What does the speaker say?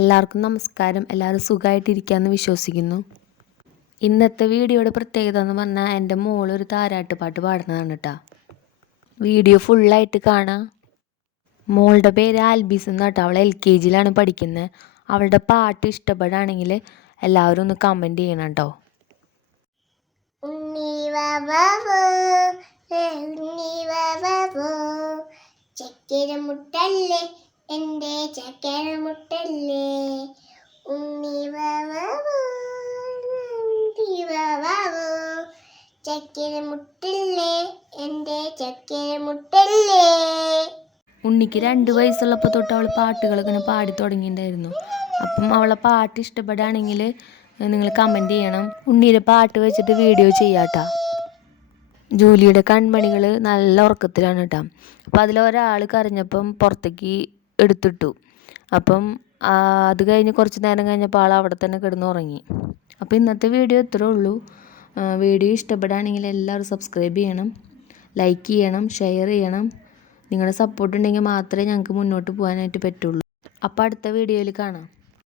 എല്ലാവർക്കും നമസ്കാരം. എല്ലാവരും സുഖമായിട്ടിരിക്കാമെന്ന് വിശ്വസിക്കുന്നു. ഇന്നത്തെ വീഡിയോയുടെ പ്രത്യേകത എന്ന് പറഞ്ഞാൽ എൻ്റെ മോളൊരു താരാട്ട് പാട്ട് പാടുന്നതാണ് കേട്ടോ. വീഡിയോ ഫുള്ളായിട്ട് കാണാം. മോളുടെ പേര് ആൽബീസ് എന്നാട്ടോ. അവൾ LKGയിലാണ് പഠിക്കുന്നത്. അവളുടെ പാട്ട് ഇഷ്ടപ്പെടുകയാണെങ്കിൽ എല്ലാവരും ഒന്ന് കമൻറ്റ് ചെയ്യണം കേട്ടോ. ചക്കരമുട്ടല്ലേ എൻ്റെ ചക്കരമുട്ടല്ലേ ഉണ്ണി വാവോ ചക്കരമുട്ടല്ലേ എൻ്റെ ചക്കരമുട്ടല്ലേ. ഉണ്ണിക്ക് 2 വയസ്സുള്ളപ്പോൾ തൊട്ട് അവൾ പാട്ടുകളൊക്കെ ഇങ്ങനെ പാടി തുടങ്ങിയിട്ടുണ്ടായിരുന്നു. അപ്പം അവളെ പാട്ട് ഇഷ്ടപ്പെടുകയാണെങ്കിൽ നിങ്ങൾ കമൻറ്റ് ചെയ്യണം. ഉണ്ണിയുടെ പാട്ട് വെച്ചിട്ട് വീഡിയോ ചെയ്യാട്ടോ. ജൂലിയുടെ കൺമണികൾ നല്ല ഉറക്കത്തിലാണ് കേട്ടോ. അപ്പോൾ അതിലൊരാൾ കരഞ്ഞപ്പം പുറത്തേക്ക് എടുത്തിട്ടു. അപ്പം അത് കഴിഞ്ഞ് കുറച്ച് നേരം കഴിഞ്ഞപ്പോൾ ആൾ അവിടെ തന്നെ കിടന്ന് ഉറങ്ങി. അപ്പോൾ ഇന്നത്തെ വീഡിയോ ഇത്രേ ഉള്ളൂ. വീഡിയോ ഇഷ്ടപ്പെടുകയാണെങ്കിൽ എല്ലാവരും സബ്സ്ക്രൈബ് ചെയ്യണം, ലൈക്ക് ചെയ്യണം, ഷെയർ ചെയ്യണം. നിങ്ങളുടെ സപ്പോർട്ട് ഉണ്ടെങ്കിൽ മാത്രമേ ഞങ്ങൾക്ക് മുന്നോട്ട് പോകാനായിട്ട് പറ്റുള്ളൂ. അപ്പോൾ അടുത്ത വീഡിയോയിൽ കാണാം.